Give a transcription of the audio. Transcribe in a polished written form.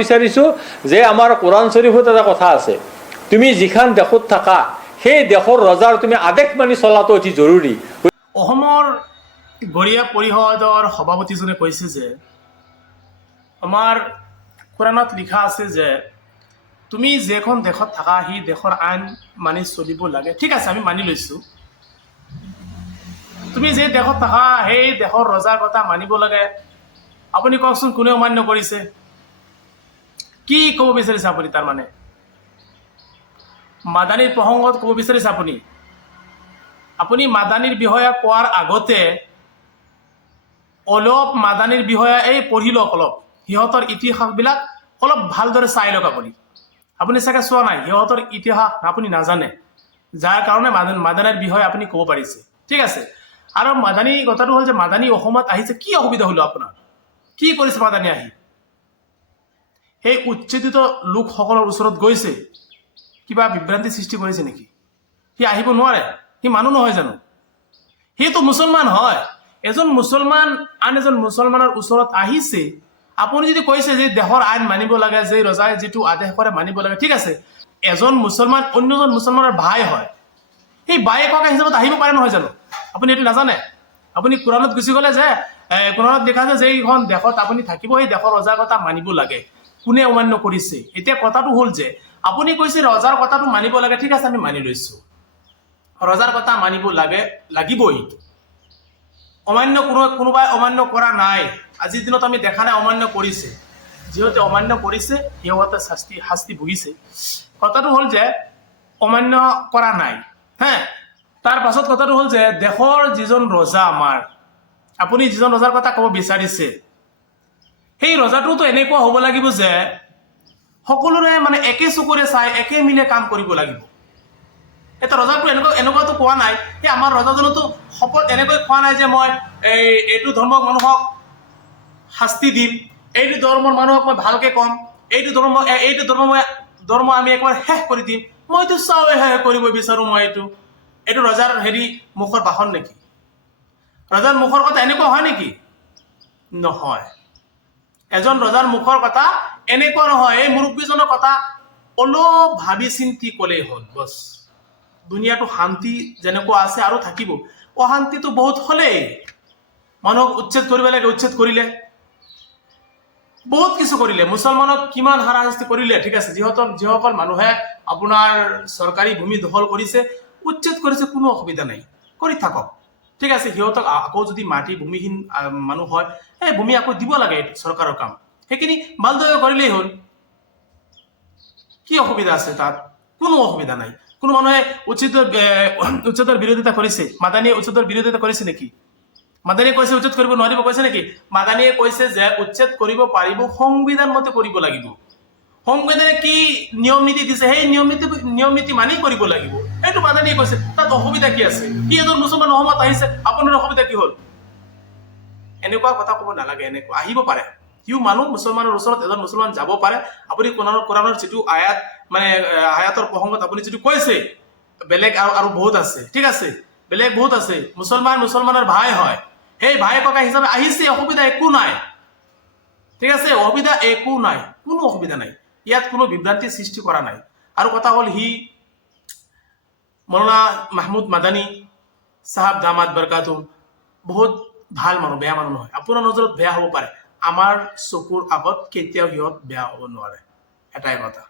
বিচাৰিছোঁ যে আমাৰ কোৰাণ শৰীফত এটা কথা আছে, তুমি যিখন দেশত থাকা সেই দেশৰ ৰজাৰ তুমি আদেশ মানি চলাটো অতি জৰুৰী। অসমৰ গৰিয়া পৰিষদৰ সভাপতিজনে কৈছে যে আমাৰ কোৰাণত লিখা আছে যে তুমি যেখন দেশত থাকা সেই দেশৰ আইন মানি চলিব লাগে। ঠিক আছে, আমি মানি লৈছোঁ। তুমি যে দেশত থাকা সেই দেশৰ ৰজাৰ কথা মানিব লাগে। আপুনি কওকচোন কোনে অমান্য কৰিছে? কি ক'ব বিচাৰিছে আপুনি? তাৰমানে মাদানীৰ প্ৰসংগত ক'ব বিচাৰিছে আপুনি? আপুনি মাদানীৰ বিষয়ে কোৱাৰ আগতে অলপ মাদানীৰ বিষয়ে এই পঢ়ি লওক, অলপ সিহঁতৰ ইতিহাসবিলাক অলপ ভালদৰে চাই লওক। আপুনি চাগে চোৱা নাই, সিহঁতৰ ইতিহাস আপুনি নাজানে, যাৰ কাৰণে মাদানীৰ বিষয়ে আপুনি ক'ব পাৰিছে। ঠিক আছে, আৰু মাদানী কথাটো হ'ল যে মাদানী অসমত আহিছে, কি অসুবিধা হ'লো আপোনাৰ? কি কৰিছে মাদানী আহি? সেই উচ্ছেদিত লোকসকলৰ ওচৰত গৈছে, কিবা বিভ্ৰান্তি সৃষ্টি কৰিছে নেকি? সি আহিব নোৱাৰে, সি মানুহ নহয় জানো? সিটো মুছলমান হয়। এজন মুছলমান আন এজন মুছলমানৰ ওচৰত আহিছে, আপুনি যদি কৈছে যে দেশৰ আইন মানিব লাগে, যে ৰজাই যিটো আদেশ কৰে মানিব লাগে, ঠিক আছে, এজন মুছলমান অন্যজন মুছলমানৰ ভাই হয়, সেই ভাই ককাই হিচাপত আহিব পাৰে নহয় জানো? আপুনি এইটো নাজানে? আপুনি কোৰাণত গুচি গ'লে যে কোৰাণত দেখা যায় যে এইখন দেশত আপুনি থাকিব, সেই দেশৰ ৰজাৰ কথা মানিব লাগে। কোনে অমান্য কৰিছে? এতিয়া কথাটো হ'ল যে আপুনি কৈছে ৰজাৰ কথাটো মানিব লাগে, ঠিক আছে, আমি মানি লৈছোঁ, ৰজাৰ কথা মানিব লাগে, লাগিবই। অমান্য কোনোবাই অমান্য কৰা নাই, আজিৰ দিনত আমি দেখা নাই অমান্য কৰিছে। যিহেতু অমান্য কৰিছে সিহঁতে শাস্তি ভুগিছে। কথাটো হ'ল যে অমান্য কৰা নাই। তাৰ পাছত কথাটো হ'ল যে দেশৰ যিজন ৰজা আমাৰ, আপুনি যিজন ৰজাৰ কথা ক'ব বিচাৰিছে, সেই ৰজাটোতো এনেকুৱা হ'ব লাগিব যে সকলোৰে মানে একে চকুৰে চাই একে মিলে কাম কৰিব লাগিব। এটা ৰজাটো এনেকুৱাতো কোৱা নাই, সেই আমাৰ ৰজাজনতো শপত এনেকৈ খোৱা নাই যে মই এইটো ধৰ্মৰ মানুহক শাস্তি দিম, এইটো ধৰ্মৰ মানুহক মই ভালকে ক'ম, এইটো ধৰ্ম আমি একবাৰ শেষ কৰি দিম, মইতো চাওৱে শেষ কৰিব বিচাৰোঁ। এইটো ৰজাৰ মুখৰ ভাষণ নেকি? ৰজাৰ মুখৰ কথা এনেকুৱা হয় নেকি? নহয়। এজন ৰজাৰ মুখৰ কথা এনেকুৱা নহয়। এই মুৰব্বীজনৰ কথা অলপ ভাবি চিন্তি ক'লেই হ'ল, বছ। দুনিয়াটো শান্তি যেনেকুৱা আছে আৰু থাকিব, অশান্তিটো বহুত হ'লেই। মানুহক উচ্ছেদ কৰিব লাগে, উচ্ছেদ কৰিলে, বহুত কিছু কৰিলে, মুছলমানক কিমান হাৰাশাস্তি কৰিলে। ঠিক আছে, যিসকল মানুহে আপোনাৰ চৰকাৰী ভূমি দখল কৰিছে, উচ্ছেদ কৰিছে, কোনো অসুবিধা নাই, কৰি থাকক। ঠিক আছে, সিহঁতক আকৌ যদি মাটি ভূমিহীন মানুহ হয়, সেই ভূমি আকৌ দিব লাগে, চৰকাৰৰ কাম, সেইখিনি ভালদৰে কৰিলেই হ'ল। কি অসুবিধা আছে তাত? কোনো অসুবিধা নাই। কোনো মানুহে উচ্ছেদৰ বিৰোধিতা কৰিছে? মাদানীয়ে উচ্ছেদৰ বিৰোধিতা কৰিছে নেকি? মাদানীয়ে কৈছে উচ্ছেদ কৰিব নোৱাৰিব কৈছে নেকি? মাদানীয়ে কৈছে যে উচ্ছেদ কৰিব পাৰিব, সংবিধান মতে কৰিব লাগিব। সংবিধানে কি নিয়ম নীতি দিছে, সেই নিয়ম নীতি মানি কৰিব লাগিব, সেইটো মাদানীয়ে কৈছে। তাত অসুবিধা কি আছে? কি এজন মুছলমান অসমত আহিছে, আপোনাৰ অসুবিধা কি হ'ল? এনেকুৱা কথা ক'ব নালাগে। এনেকুৱা আহিব পাৰে, সিও মানুহ, মুছলমানৰ ওচৰত এজন মুছলমান যাব পাৰে। আপুনি কোৰাণৰ যিটো আয়াত, মানে আয়াতৰ প্ৰসংগত আপুনি যিটো কৈছে, বেলেগ আৰু বহুত আছে। ঠিক আছে, বেলেগ বহুত আছে। মুছলমানৰ ভাই হয়, সেই ভাই ককাই হিচাপে আহিছে, অসুবিধা একো নাই। ঠিক আছে, অসুবিধা একো নাই, কোনো অসুবিধা নাই। ইয়াত কোনো বিভ্ৰান্তিৰ সৃষ্টি কৰা নাই। আৰু কথা হ'ল মৌলানা মাহমুদ মাদানী চাহাব দামাত বৰকাতুম বহুত ভাল মানুহ, বেয়া মানুহ নহয়। আপোনাৰ নজৰত বেয়া হ'ব পাৰে, আমাৰ চকুৰ আগত কেতিয়াও সিহঁত বেয়া হ'ব নোৱাৰে। এটাই কথা।